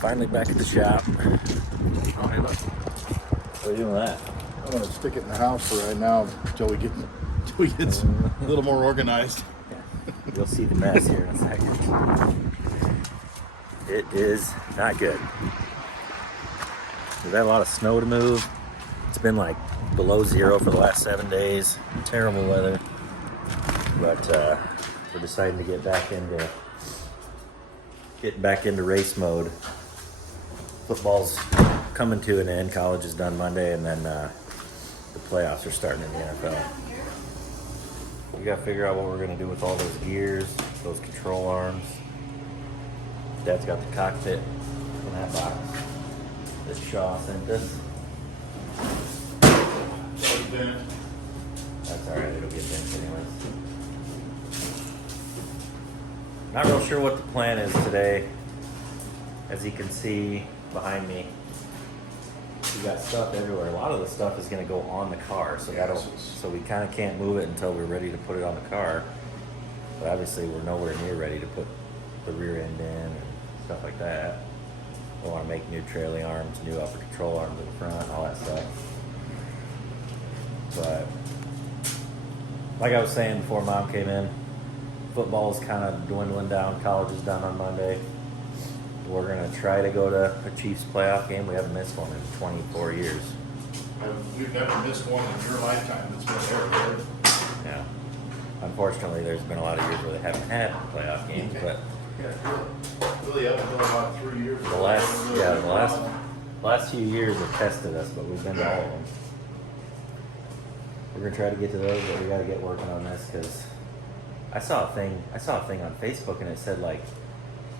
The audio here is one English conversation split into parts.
Finally back at the shop. Oh, hey, look. What are you doing with that? I'm gonna stick it in the house for right now until we get a little more organized. You'll see the mess here in a second. It is not good. We've had a lot of snow to move. It's been like below zero for the last 7 days. Terrible weather. But we're deciding to get back into race mode. Football's coming to an end. College is done Monday, and then the playoffs are starting in the NFL. We got to figure out what we're going to do with all those gears, those control arms. Dad's got the cockpit in that box. This Shaw sent this. That's alright, it'll get bent anyways. Not real sure what the plan is today. As you can see behind me, we got stuff everywhere. A lot of the stuff is going to go on the car, so we kind of can't move it until we're ready to put it on the car. But obviously, we're nowhere near ready to put the rear end in and stuff like that. We want to make new trailing arms, new upper control arms in the front, all that stuff. But like I was saying before Mom came in, football's kind of dwindling down. College is done on Monday. We're going to try to go to a Chiefs playoff game. We haven't missed one in 24 years. We've never missed one in your lifetime that's been there, right? Yeah. Unfortunately, there's been a lot of years where they haven't had playoff games, but Really haven't been about 3 years. the last few years have tested us, but we've been to all of them. We're gonna try to get to those, but we gotta get working on this because I saw a thing on Facebook and it said like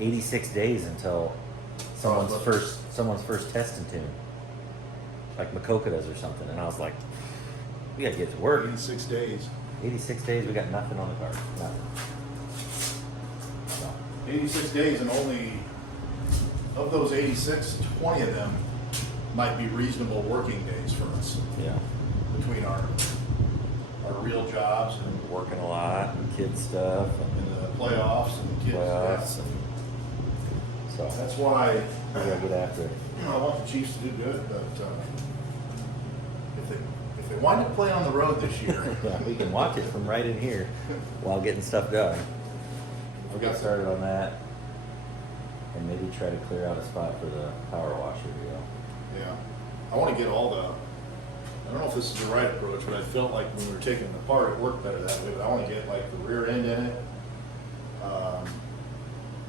86 days until someone's first testing tune, like Makoka does or something, and I was like, we gotta get to work. 86 days. 86 days, we got nothing on the car. Nothing. So, 86 days, and only of those 86, 20 of them might be reasonable working days for us. yeah, Between our real jobs and working a lot and kid stuff and the playoffs and the kids. playoffs. And so That's why we gotta get after it. I want the Chiefs to do good, but if they wind up playing on the road this year, Yeah, we can watch it from right in here while getting stuff done. We'll get started on that and maybe try to clear out a spot for the power washer deal. yeah, I want to get all the. I don't know if this is the right approach, but I felt like when we were taking it apart, it worked better that way. But I want to get like the rear end in it,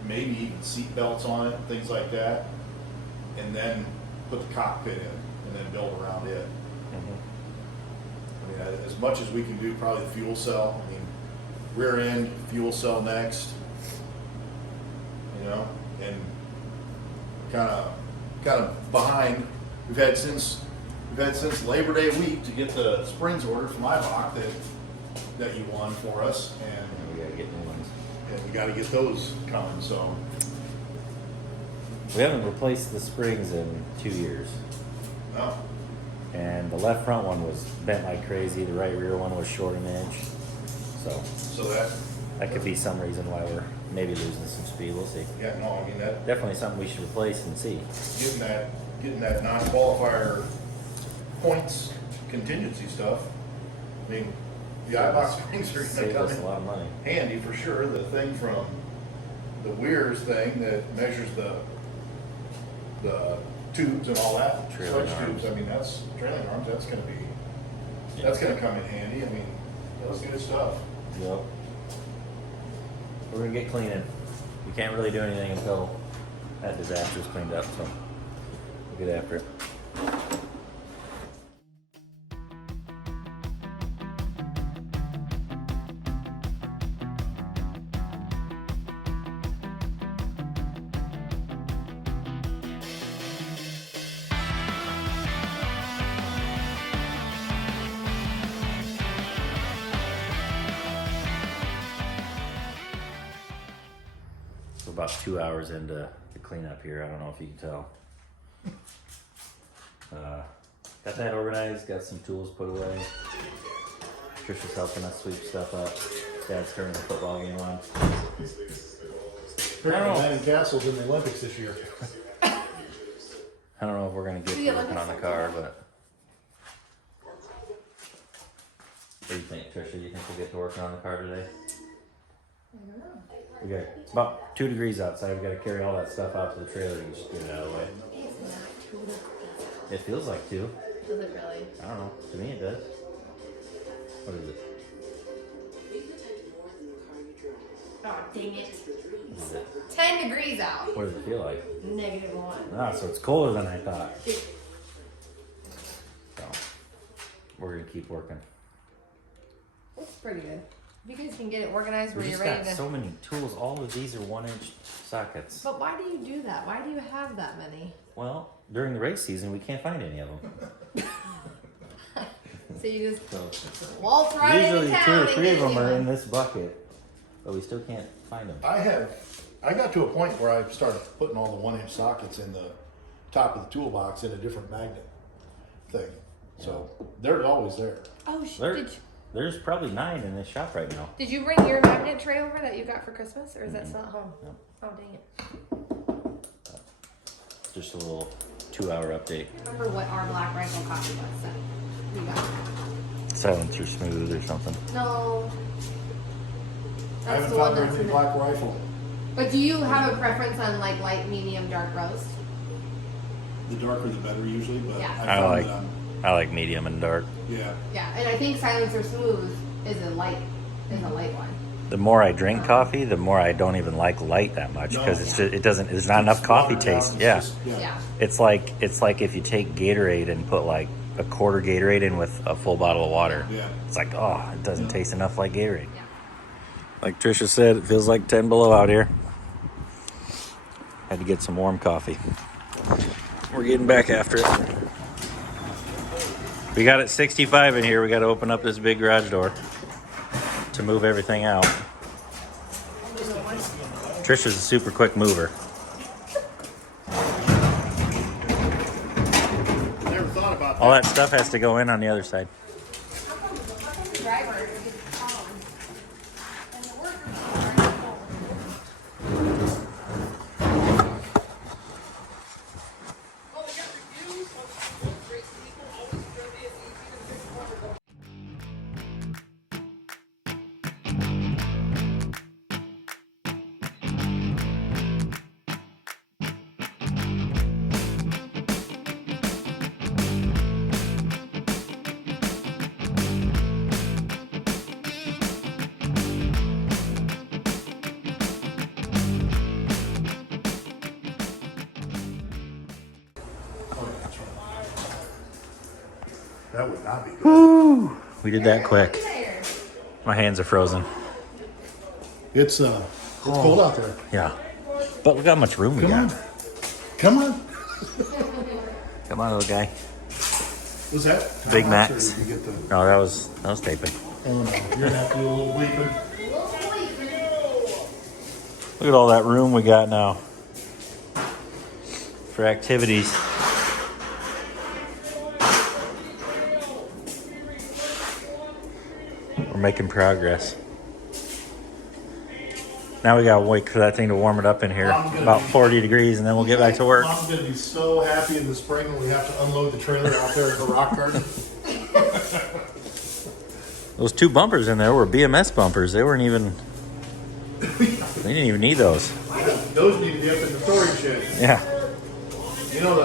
maybe even seat belts on it, things like that, and then put the cockpit in, and then build around it. I mean, as much as we can do, probably the fuel cell. I mean, rear end, fuel cell next. You know, and kind of behind. We've had since Labor Day week to get the springs ordered from Ibach that you won for us, And we gotta get new ones. and we got to get those coming. So We haven't replaced the springs in 2 years. no, And the left front one was bent like crazy. The right rear one was short an inch. So so that could be some reason why we're maybe losing some speed. We'll see. yeah, no, I mean that Definitely something we should replace and see. getting that non-qualifier points contingency stuff. I mean, the Ibach springs are going Saved to us a come lot of money. in handy for sure. The thing from the Weir's thing that measures the tubes and all that, Trailing switch arms. tubes. I mean, that's trailing arms. That's going to be that's going to come in handy. I mean, that was good stuff. Yep. We're gonna get cleaning. We can't really do anything until that disaster's cleaned up, so we'll get after it. We're about 2 hours into the cleanup here. I don't know if you can tell. Got that organized, got some tools put away. Trisha's helping us sweep stuff up. Dad's turning the football game on. Apparently, Manning Castle's in the Olympics this year. I don't know if we're gonna get to working on the car, but. What do you think, Trisha? You think we'll get to working on the car today? I don't know. We got it's about 2 degrees outside. We got to carry all that stuff out to the trailer and just get it out of the way. It's not 2 degrees. It feels like 2. Does it really? I don't know. To me, it does. What is it? Oh, dang it. What is it? 10 degrees out. What does it feel like? -1. Ah, so it's colder than I thought. So we're gonna keep working. It's pretty good. If you guys can get it organized where We you're just ready got to. so many tools. All of these are 1-inch sockets. But why do you do that? Why do you have that many? Well, during the race season, we can't find any of them. So you just So waltz right usually into 2 town or and 3 get of them a are new in one. this bucket, but we still can't find them. I got to a point where I started putting all the 1-inch sockets in the top of the toolbox in a different magnet thing. So they're always there. Oh, There- There's probably 9 in this shop right now. did you bring your magnet tray over that you got for Christmas, or is that still at home? No. Oh, dang it. Just a little 2-hour update. Remember what our Black Rifle coffee was that we got? Silence or smooth or something. No. I That's haven't the one found that's any in it. Black Rifle. But do you have a preference on like light, medium, dark roast? The darker the better usually, but Yeah. I I found like- that I like medium and dark. yeah. Yeah, and I think Silencer Smooth is a light one. The more I drink coffee, the more I don't even like light that much because No. it's just, it doesn't. There's not enough coffee Watered down, taste. it's Yeah. just- Yeah. It's like if you take Gatorade and put like a quarter Gatorade in with a full bottle of water. Yeah. It's like, oh, it doesn't taste enough like Gatorade. Yeah. Like Trisha said, it feels like 10 below out here. Had to get some warm coffee. We're getting back after it. We got it 65 in here. We got to open up this big garage door to move everything out. Trisha's a super quick mover. Never thought about All that. that stuff has to go in on the other side. Driver gets calm. And the workers are home. That would not be good. We did that quick. There. My hands are frozen. It's cold out there. Yeah. But look how much room we Come got. on. Come on. Come on, little guy. Was that Big timeouts, Max. or did you get the? No, that was taping. Oh no, you're gonna have to do a little bleeping. Look at all that room we got now for activities. We're making progress. Now we gotta wait for that thing to warm it up in here, I'm gonna about be- 40 degrees, and then we'll get back to work. Mom's gonna be so happy in the spring when we have to unload the trailer out there at the rock garden. Those 2 bumpers in there were BMS bumpers. They weren't even. They didn't even need those. Those need to be up in the storage shed. Yeah. You know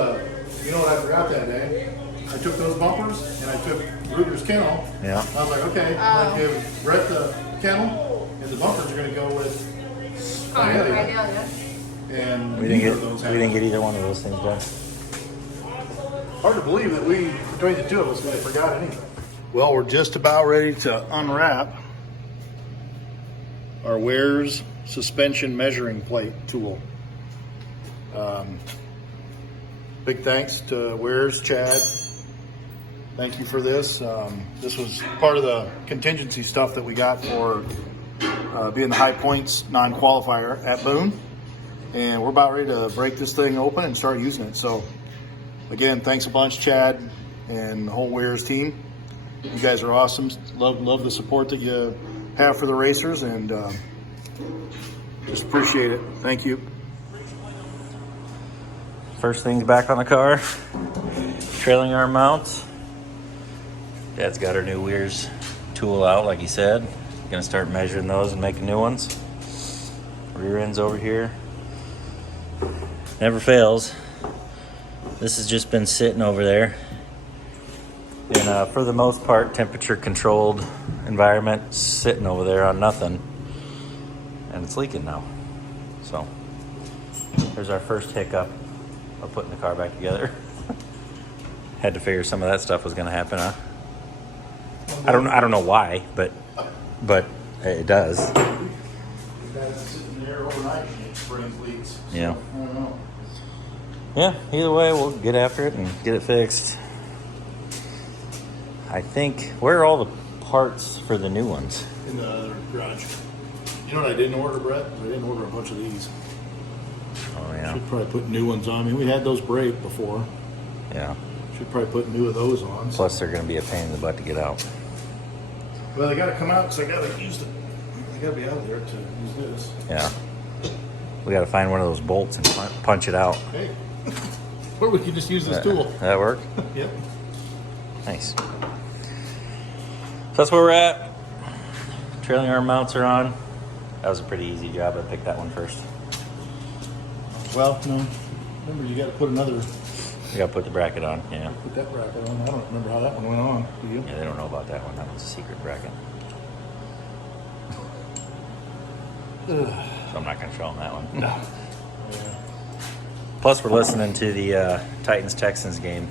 what I forgot that day? I took those bumpers and I took Ruger's kennel. Yeah. I was like, okay, I'm gonna give Brett the kennel and the bumpers are gonna go with Oh, right Spaghetti. now, yeah. And We didn't neither get of those we had didn't them. get either one of those things done. Hard to believe that we, between the two of us, we forgot anything. Well, we're just about ready to unwrap our Wares suspension measuring plate tool. Big thanks to Wares, Chad. Thank you for this. This was part of the contingency stuff that we got for being the High Points non-qualifier at Boone. And we're about ready to break this thing open and start using it. So again, thanks a bunch, Chad and the whole Wares team. You guys are awesome. Love the support that you have for the racers, and just appreciate it. Thank you. First things back on the car. Trailing arm mounts. Dad's got our new Weir's tool out, like he said. Gonna start measuring those and making new ones. Rear end's over here. Never fails. This has just been sitting over there. And for the most part, temperature controlled environment, sitting over there on nothing. And it's leaking now. So there's our first hiccup of putting the car back together. Had to figure some of that stuff was gonna happen, huh? I don't know why, but it does. You've got it sitting there overnight and it springs leaks. Yeah. So, I don't know. Yeah, either way, we'll get after it and get it fixed. I think, where are all the parts for the new ones? In the other garage. You know what I didn't order, Brett? I didn't order a bunch of these. Oh, yeah. Should probably put new ones on. I mean, we had those break before. Yeah. Should probably put new of those on. Plus, they're going to be a pain in the butt to get out. Well, they got to come out because I got to use it. I got to be out there to use this. Yeah. We got to find one of those bolts and punch it out. Hey, or we could just use this tool. That work? Yep. Nice. So that's where we're at. Trailing arm mounts are on. That was a pretty easy job. I picked that one first. Well, no. Remember, you got to put another. We got to put the bracket on. Yeah. Put that bracket on. I don't remember how that one went on. Do you? Yeah, they don't know about that one. That one's a secret bracket. So I'm not going to show them that one. No. Yeah. Plus, we're listening to the Titans-Texans game.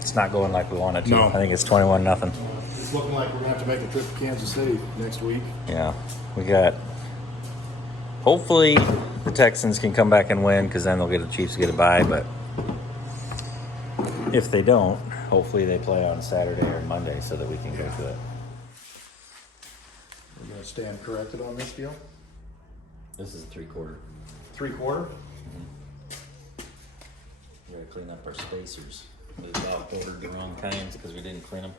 It's not going like we want it to. No. I think it's 21-0. It's looking like we're going to have to make a trip to Kansas City next week. Yeah. We got... Hopefully, the Texans can come back and win, because then they'll get the Chiefs to get a bye. But if they don't, hopefully they play on Saturday or Monday so that we can go to it. We're going to stand corrected on this deal. This is a 3/4. 3/4? We gotta clean up our spacers. We ordered the wrong kinds because we didn't clean them.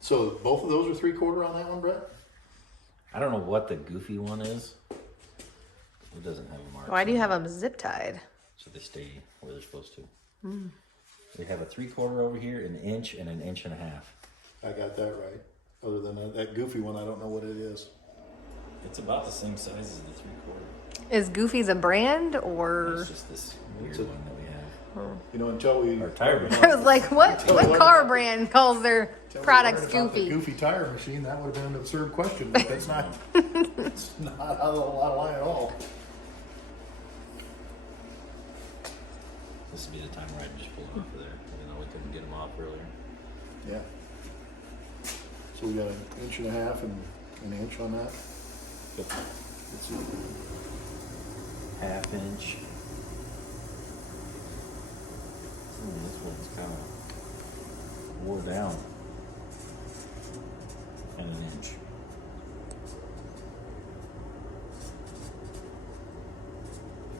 So both of those are 3/4 on that one, Brett? I don't know what the goofy one is. It doesn't have a mark. Why do you have them zip tied? So they stay where they're supposed to. We have a 3/4 over here, an inch, and an 1.5 inches. I got that right. Other than that goofy one, I don't know what it is. It's about the same size as the 3/4. Is Goofy's a brand or? It's just this weird It's a- one that we have. You know, until we... Our tire brand. I was like, what car brand calls their until we products learned about the Goofy? Goofy tire machine, that would have been an absurd question, but that's not... it's not out of the line at all. This would be the time where I just pull it off of there, even though we couldn't get them off earlier. Yeah. So we got an 1.5 inches and an inch on that. Let's see. 1/2 inch. This one's kind of wore down. And an inch.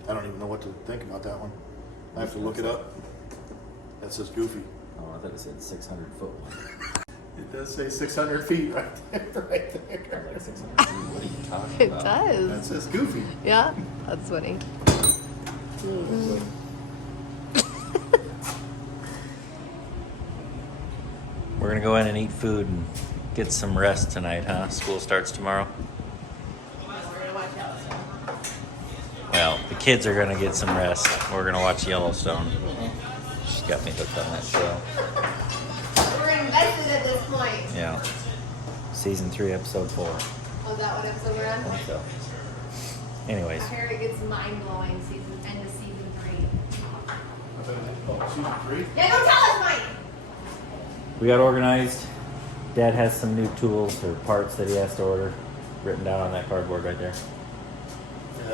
I don't even know what to think about that one. I have to look it up. That says Goofy. Oh, I thought it said 600-foot one. It does say 600 feet right there, right I was there. like 600 feet. What are you talking It about? That does. says Goofy. Yeah, that's funny. We're gonna go in and eat food and get some rest tonight, huh? School starts tomorrow. Well, the kids are gonna get some rest. We're gonna watch Yellowstone. She's got me hooked on that show. We're invested at this point. Yeah. Season 3, episode 4. Oh, is that what episode we're I on? think so. Anyways, I hear it gets mind blowing end of season 3. Season 3? Yeah, don't tell us, Mike! we got organized. Dad has some new tools or parts that he has to order written down on that cardboard right there.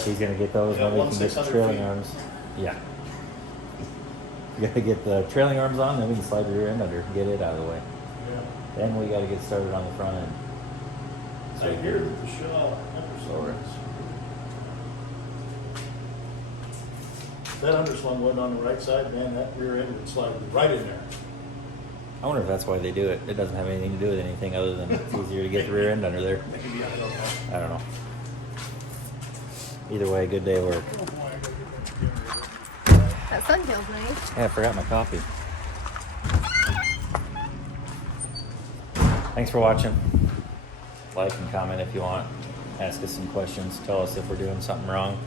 He's gonna get those, Yeah, then we can get the 600 trailing feet. arms. Yeah. We gotta get the trailing arms on, then we can slide the rear end under and get it out of the way. Yeah. Then we gotta get started on the front end. So I hear that the shell Lower. If that underslung wasn't on the right side, man, that rear end would slide right in there. I wonder if that's why they do it. It doesn't have anything to do with anything other than it's easier to get the rear end under there. Maybe, I don't know. I don't know. Either way, good day of work. That Suntail's nice. Hey, I forgot my coffee. Thanks for watching. Like and comment if you want. Ask us some questions. Tell us if we're doing something wrong.